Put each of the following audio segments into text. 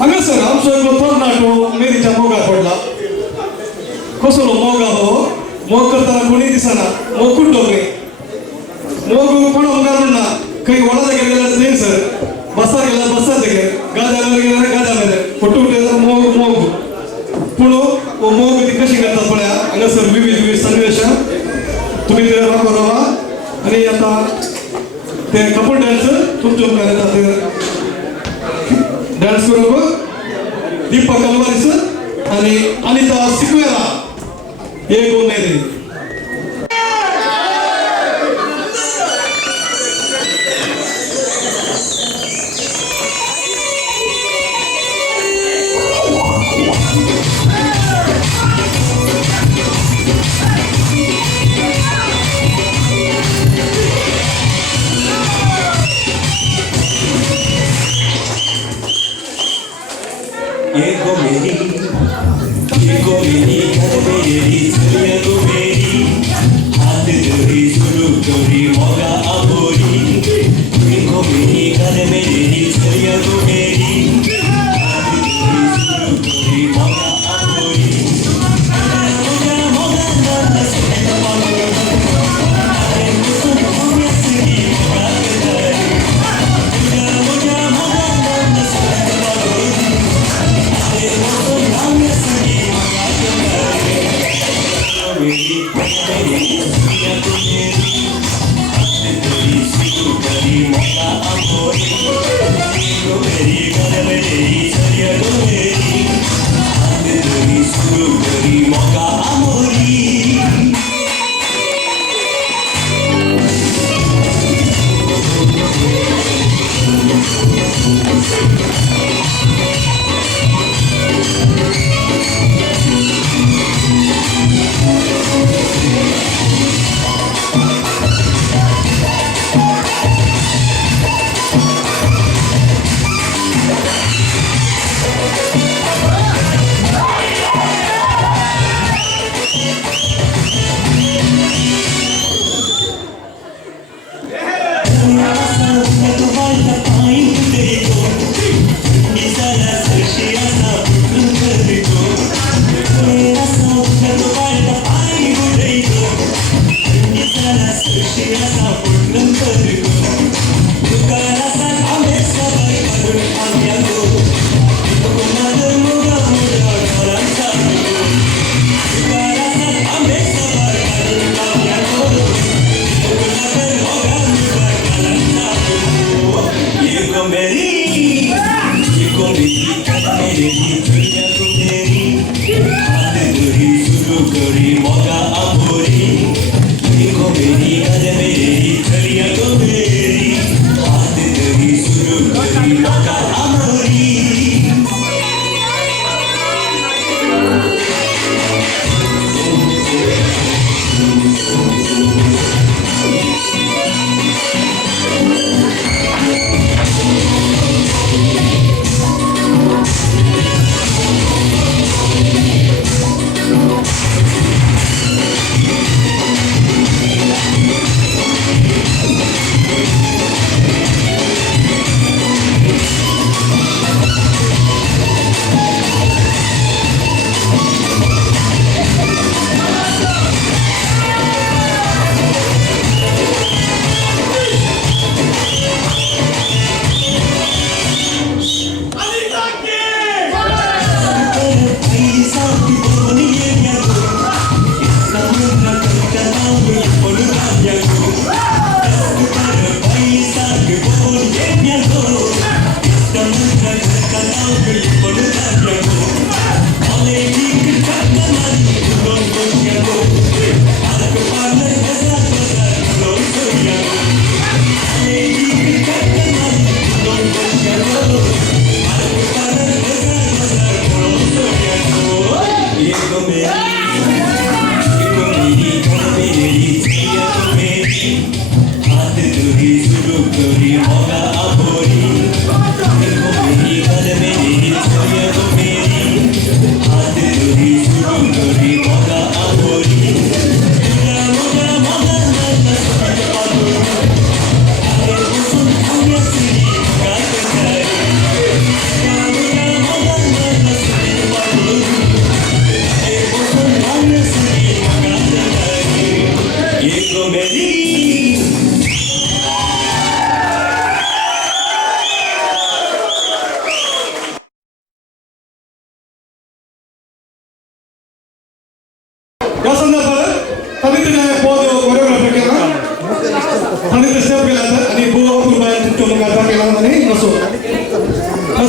हांगासर आमचो एक तरणाटो मेरीच्या मोगार पडला. कसलो मोग हो? मोग करताना कोणी दिसना. मोग कुठलो रे? मोग कोण मोगार ना. काही वडा जागे गेल्यार थंयसर, बसार गेल्यार बसार जागे, गाद्यावर गेल्यार गाद्या मेले. फोटो उठयल्यार मोग मोग. पूण हो मोग ती कशी करतात पळया. हांगासर विविध सन्निवेश तुम्ही ते रावा आणि आता ते कपल डान्स तुमच्या उपकार येतात ते डान्स करून दीपक कलवारीस आणि अनिता सिक्वेरा हे गोमेरी.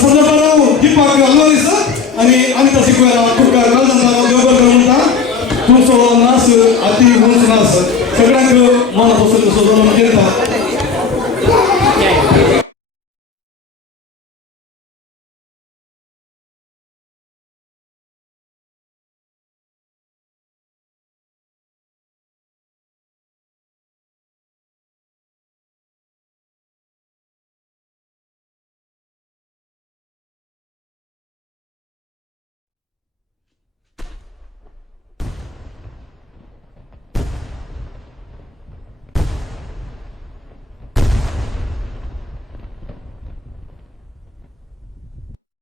संदर्भाराव दीपक अल्वारीस आणि अनिता शिकवायला तुका कालदांचा देवबरकर म्हणता तुमचो नास अति उंच नास सगळ्यांक मनापासून सोडून देता